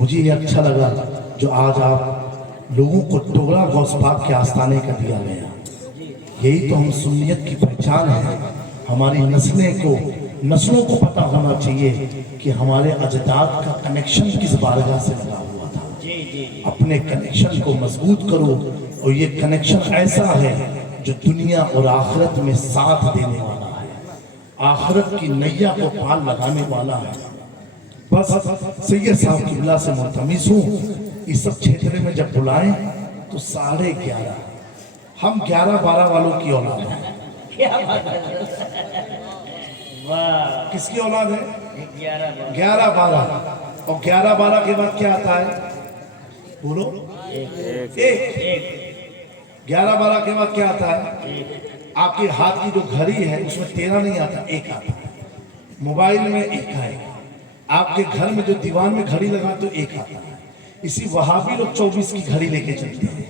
مجھے یہ اچھا لگا جو آج آپ لوگوں کو ٹکڑا غوث پاک کے آستانے کا دیا گیا. یہی تو ہم سنیت کی پہچان ہے. ہماری نسلوں کو پتہ ہونا چاہیے کہ ہمارے اجداد کا کنیکشن کس بارگاہ سے لگا ہوا تھا. اپنے کنیکشن کو مضبوط کرو، اور یہ کنیکشن ایسا ہے جو دنیا اور آخرت میں ساتھ دینے والا ہے، آخرت کی نیا کو پال لگانے والا ہے. بس سید صاحب قبلہ سے ملتمس ہوں، اس سب چھیترے میں جب بلائیں تو 11:30. ہم 11-12 والوں کی اولاد ہیں. کس کی اولاد ہے؟ 11-12. اور 11-12 کے بعد کیا آتا ہے؟ بولو. 1. 11-12 کے بعد کیا آتا ہے؟ آپ کے ہاتھ کی جو گھڑی ہے اس میں 13 نہیں آتا، 1 آتا ہے. موبائل میں 1 آئے گا. آپ کے گھر میں جو دیوان میں گھڑی لگا تو 1 آتا ہے. اسی وہابی لوگ 24 کی گھڑی لے کے چلتے ہیں.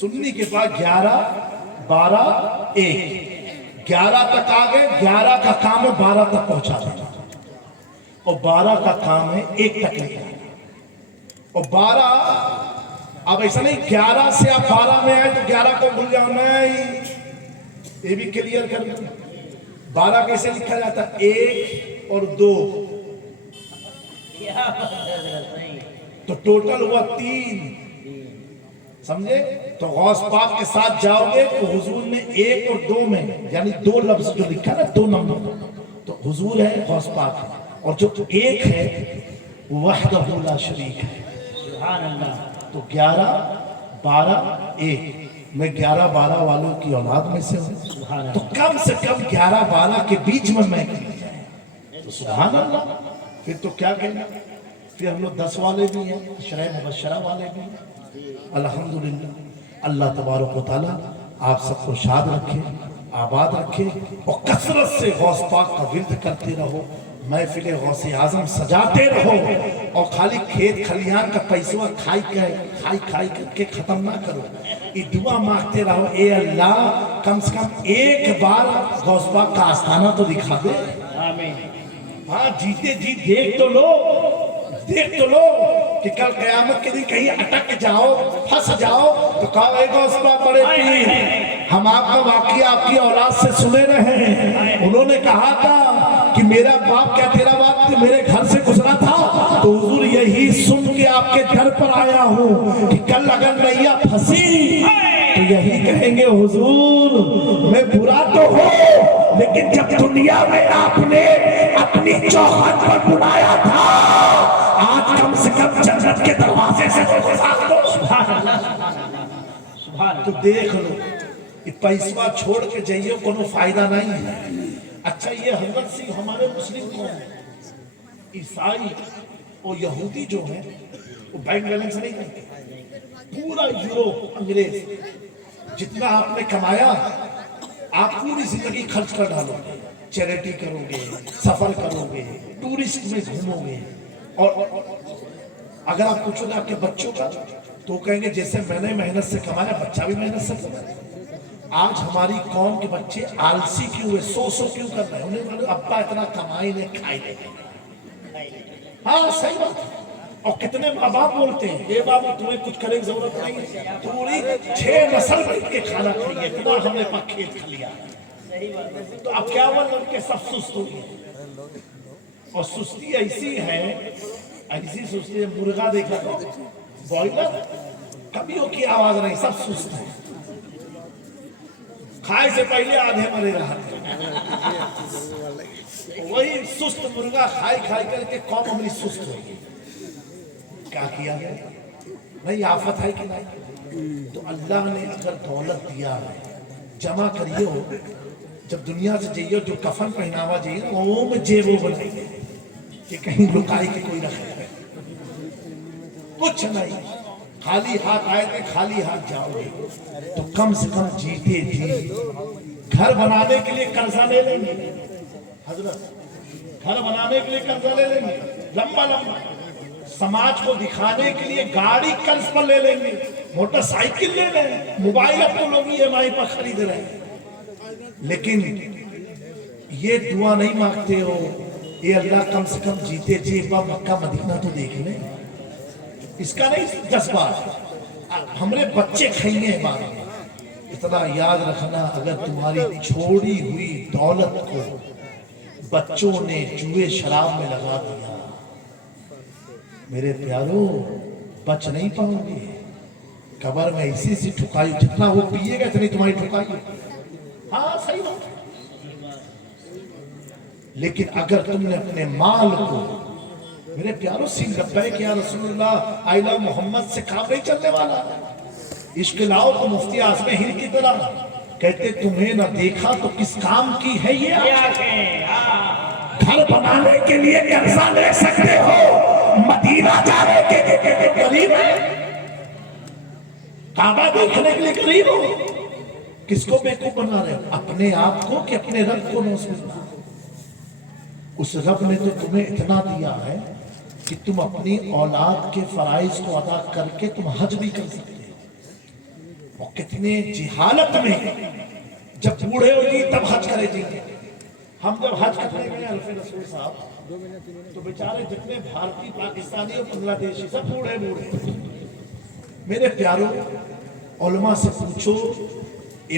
سننی کے بعد 11-12 1. 11 تک آگئے، 11 کا کام ہے 12 تک پہنچا دینا، اور 12 کا کام ہے 1 تک لے جانا. اور 12 اب ایسا نہیں 11 سے آپ 12 میں آئے تو 11 کو بھول جاؤ. نہیں، یہ بھی کلیئر کر دوں. 12 کیسے لکھا جاتا ہے؟ 1 اور 2 تو ٹوٹل ہوا 3. سمجھے؟ تو غوث پاک کے ساتھ جاؤ گے تو حضور نے 1 اور 2 میں، یعنی 2 لفظ جو لکھا نا 2 نمبر، تو حضور ہے، غوث پاک ہے. اور جو 1 ہے وحدہ لا شریک ہے. سبحان اللہ. تو 11-12 1. میں 11-12 والوں کی اولاد میں سے ہوں، تو کم سے کم 11-12 کے بیچ میں کیا جائے تو سبحان اللہ. پھر تو کیا کہنا. پھر ہم لوگ 10 والے بھی ہیں، 10 مبشرہ والے بھی ہیں. الحمدللہ. اللہ تبارک و تعالی آپ سب کو شاد رکھے، آباد رکھے، اور کثرت سے غوث پاک کا ورد کرتے رہو، محفل غوث اعظم سجاتے رہو، اور خالی کھیت کھلیان کا پیسہ کھائی کر کے ختم نہ کرو. یہ دعا مانگتے رہو، اے اللہ کم سے کم ایک بار غوث پاک کا آستانہ تو دکھا دے. آمین. ہاں جیتے جی دیکھ تو لو کہ کل قیامت کے دن کہیں اٹک جاؤ، پھنس جاؤ تو کہو اے غوث پاک بڑے پیر، ہم آپ کا واقعہ آپ کی اولاد سے سنے رہے ہیں. انہوں نے کہا تھا کہ میرا باپ کیا تیرا باپ میرے گھر سے گزرا تھا، تو حضور یہی سن کے آپ کے گھر پر آیا ہوں کہ کل اگر نیا پھنسی تو یہی کہیں گے حضور میں برا تو ہوں، لیکن جب دنیا میں آپ نے اپنی چوکھٹ پر بلایا تھا، آج کم سے کم جنت کے دروازے سے تو گزار دو. تو دیکھ لو یہ پیسہ چھوڑ کے جائیے کوئی فائدہ نہیں ہے. اچھا یہ حضرت سنگھ ہمارے مسلم کون ہیں؟ عیسائی اور یہودی جو ہیں وہ بینک بیلنس نہیں کرتے. پورا یوروپ انگریز جتنا آپ نے کمایا آپ پوری زندگی خرچ کر ڈالو گے، چیریٹی کرو گے، سفر کرو گے، ٹورسٹ میں گھومو گے. اور اگر آپ پوچھو گے آپ کے بچوں کا تو کہیں گے جیسے میں نے محنت سے کمایا بچہ بھی محنت سے کمایا. آج ہماری قوم کے بچے آلسی کیوں ہوئے، سو کیوں کر رہے ہیں؟ انہیں معلوم ابا اتنا کمائی نے کھائی لے. ہاں صحیح بات ہے. اور کتنے ماں باپ بولتے ہیں اے بابو تمہیں کچھ کرنے کی ضرورت نہیں، پوری 6 نسل بیٹھ کے کھانا کھائیے، اتنا ہم نے پاک کھیت کھا لیا. تو اب کیا ہوا لڑ کے سب سست ہوئی ہیں. اور سستی ایسی سستی ہے، مرغا دیکھا تو بوائلر کبھی کی آواز نہیں، سب سست ہے. کھائے سے پہلے آدھے مرے رہا وہی سست مرغا کھائی کر کے قوم ہماری سست ہوئی. کیا کیا گیا؟ نہیں آفت ہے کہ نہیں؟ تو اللہ نے اگر دولت دیا ہے جمع کریے ہو، جب دنیا سے جائیے جو کفن پہناوا جائیے وہ میں جیبوں بنائیے کہ کہیں لکائی کے کوئی رکھے. کچھ نہیں، خالی ہاتھ آئے تھے خالی ہاتھ جاؤ گے. تو کم سے کم جیتے جی گھر بنانے کے لیے قرضہ لے لیں گے. حضرت گھر بنانے کے لیے قرضہ لے لیں گے لمبا. سماج کو دکھانے کے لیے گاڑی قرض پر لے لیں گے، موٹر سائیکل لے لیں، موبائل اب تو لوگ EMI پر خرید رہے ہیں. لیکن یہ دعا نہیں مانگتے ہو یہ اللہ کم سے کم جیتے جی ایک بار مکہ مدینہ تو دیکھ لیں. اس کا نہیں جذبہ ہمارے بچے کھائیں گے بات. اتنا یاد رکھنا اگر تمہاری چھوڑی ہوئی دولت کو بچوں نے جوئے شراب میں لگا دیا میرے پیاروں بچ نہیں پاؤ گے. قبر میں اسی سی ٹھکائی جتنا وہ پیے گا اتنی تمہاری ٹھکائی. ہاں صحیح بات. لیکن اگر تم نے اپنے مال کو میرے پیاروں سین لبیک یا رسول اللہ آئی لو محمد سے کام نہیں چلنے والا. عشق لاؤ تو مفتی اعظم ہند کی طرح کہتے تمہیں نہ دیکھا تو کس کام کی ہے یہ آنکھیں. گھر بنانے کے لیے قرضہ لے سکتے ہو, مدینہ جانے کے لیے قریب ہے, کعبہ دیکھنے کے لیے قریب ہو. کس کو بیوقوف بنا رہے ہو, اپنے آپ کو کہ اپنے رب کو نہ سمجھنا. اس رب نے تو تمہیں اتنا دیا ہے کہ تم اپنی اولاد کے فرائض کو ادا کر کے تم حج بھی کر سکتے ہو. اور کتنے جہالت میں جب بوڑھے ہو گئی تب حج کرے جی. ہم جب حج کرنے گئے الف رسول صاحب تو بیچارے جتنے بھارتی پاکستانی اور بنگلہ دیشی سب بوڑھے بوڑھے. میرے پیاروں علماء سے پوچھو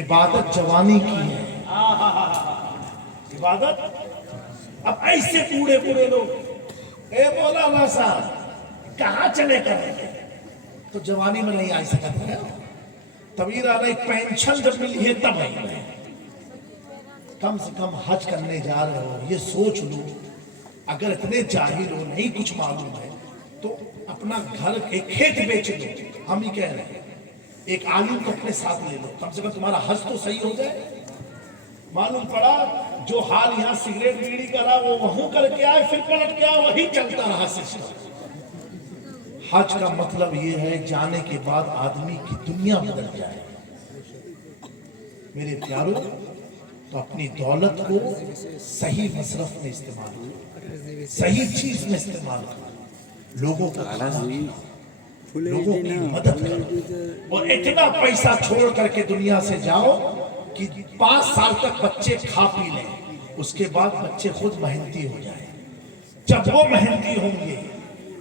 عبادت جوانی کی ہے. عبادت اب ایسے بوڑھے بوڑھے لوگ اے مولانا صاحب کہاں چلے کریں گے تو جوانی میں نہیں آئی سکتا ہے. طویل علیہ پینشن جب ملی ہے تب آئی ہے. کم سے کم حج کرنے جا رہے ہو یہ سوچ لو. اگر اتنے جاہل ہو نہیں کچھ معلوم ہے تو اپنا گھر ایک کھیت بیچ لو. ہم ہی کہہ رہے ہیں ایک عالم کو اپنے ساتھ لے لو, کم سے کم تمہارا حج تو صحیح ہو جائے. معلوم پڑا جو حال یہاں سگریٹ بیڑی کا رہا وہ وہاں کر کے آئے پھر پلٹ کے آئے وہی چلتا رہا سلسلہ. حج کا مطلب یہ ہے جانے کے بعد آدمی کی دنیا بدل جائے. میرے پیاروں تو اپنی دولت کو صحیح مصرف میں استعمال کرو, صحیح چیز میں استعمال کرو, لوگوں کو لوگوں کی مدد کرو. اور اتنا پیسہ چھوڑ کر کے دنیا سے جاؤ کہ 5 سال تک بچے کھا پی لیں, اس کے بعد بچے خود محنتی ہو جائیں. جب وہ محنتی ہوں گے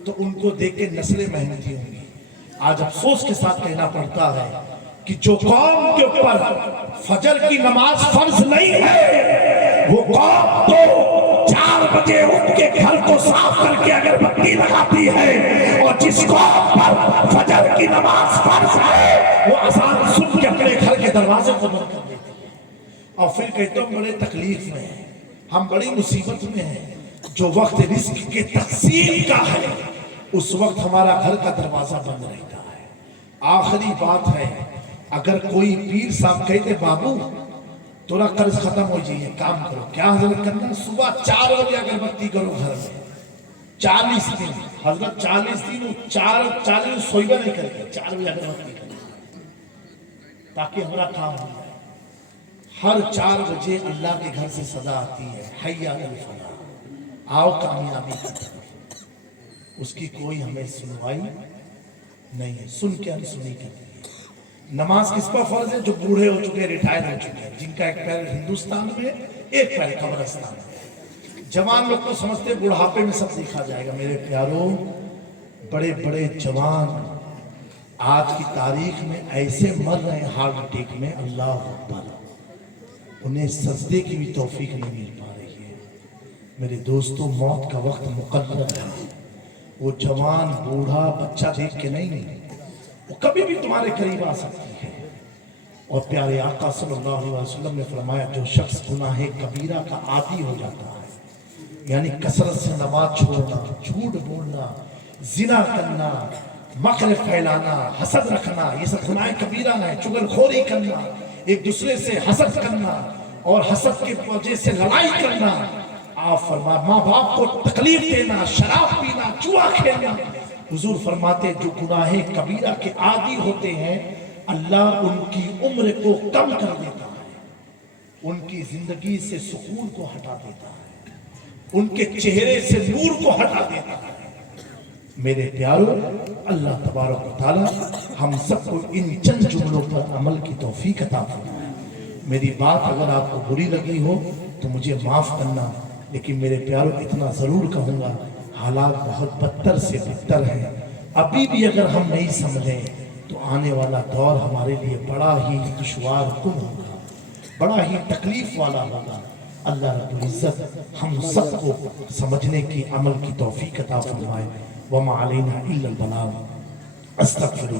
تو ان کو دیکھ کے نسلیں محنتی ہوں گی. آج افسوس کے ساتھ کہنا پڑتا ہے کہ جو قوم کے اوپر فجر کی نماز فرض نہیں ہے وہ قوم تو 4 بجے اٹھ کے گھر کو صاف کر کے اگر بتی لگاتی ہے, اور جس قوم پر فجر کی نماز فرض ہے وہ اذان سن کے اپنے گھر کے دروازے کو بند کر دیتی ہے. اور پھر کہتے ہیں بڑے تکلیف میں ہیں, ہم بڑی مصیبت میں ہیں. جو وقت رزق کے تقسیم کا ہے اس وقت ہمارا گھر کا دروازہ بند رہتا ہے. آخری بات ہے, اگر کوئی پیر صاحب کہتے بابو تھوڑا قرض ختم ہو جائے کام کرو, کیا حضرت کرنا, صبح 4 بجے اگربتی کرو گھر میں 40 دن. حضرت 40 دن 40 سوئیبہ نہیں کرے گا, 4 بجے اگربتی کرے تاکہ ہمارا کام ہو جائے. ہر 4 بجے اللہ کے گھر سے صدا آتی ہے حی علی الفلاح, آؤ کامیابی کی طرف. اس کی کوئی ہمیں سنوائی نہیں ہے, سن کے انسنی کرتی ہے. نماز کس پر فرض ہے؟ جو بوڑھے ہو چکے ریٹائر ہو چکے ہیں, جن کا ایک پیر ہندوستان میں ایک پیر قبرستان میں. جوان لوگ تو سمجھتے بڑھاپے میں سب دیکھا جائے گا. میرے پیاروں بڑے بڑے جوان آج کی تاریخ میں ایسے مر رہے ہیں ہارٹ اٹیک میں, اللہ اکبر, انہیں سجدے کی بھی توفیق نہیں مل پا رہی ہے. میرے دوستوں موت کا وقت مقرر ہے. وہ جوان بوڑھا بچہ دیکھ کے نہیں, وہ کبھی بھی تمہارے قریب آ سکتی ہے. اور پیارے آقا صلی اللہ علیہ وسلم نے فرمایا جو شخص گناہ کبیرہ کا عادی ہو جاتا ہے, یعنی کثرت سے نماز چھوڑنا, جھوٹ بولنا, زنا کرنا, مکر پھیلانا, حسد رکھنا, یہ سب گناہ کبیرہ ہے. چغل خوری کرنا, ایک دوسرے سے حسد کرنا اور حسد کی وجہ سے لڑائی کرنا, آپ فرما ماں باپ کو تکلیف دینا, شراب پینا, جوا کھیلنا. حضور فرماتے جو گناہ کبیرہ کے عادی ہوتے ہیں اللہ ان کی عمر کو کم کر دیتا ہے, ان کی زندگی سے سکون کو ہٹا دیتا ہے, ان کے چہرے سے نور کو ہٹا دیتا ہے. میرے پیاروں اللہ تبارک و تعالی ہم سب کو ان چند جملوں پر عمل کی توفیق عطا فرمائے. میری بات اگر آپ کو بری لگی ہو تو مجھے معاف کرنا, لیکن میرے پیاروں اتنا ضرور کہوں گا، حالات بہت بدتر سے بدتر ہیں۔ ابھی بھی اگر ہم نہیں سمجھیں تو آنے والا دور ہمارے لیے بڑا ہی دشوار کن ہوگا، بڑا ہی تکلیف والا ہوگا۔ اللہ رب العزت ہم سب کو سمجھنے کی، عمل کی توفیق عطا فرمائے۔ وما علینا الا البلاغ۔ استغفر اللہ۔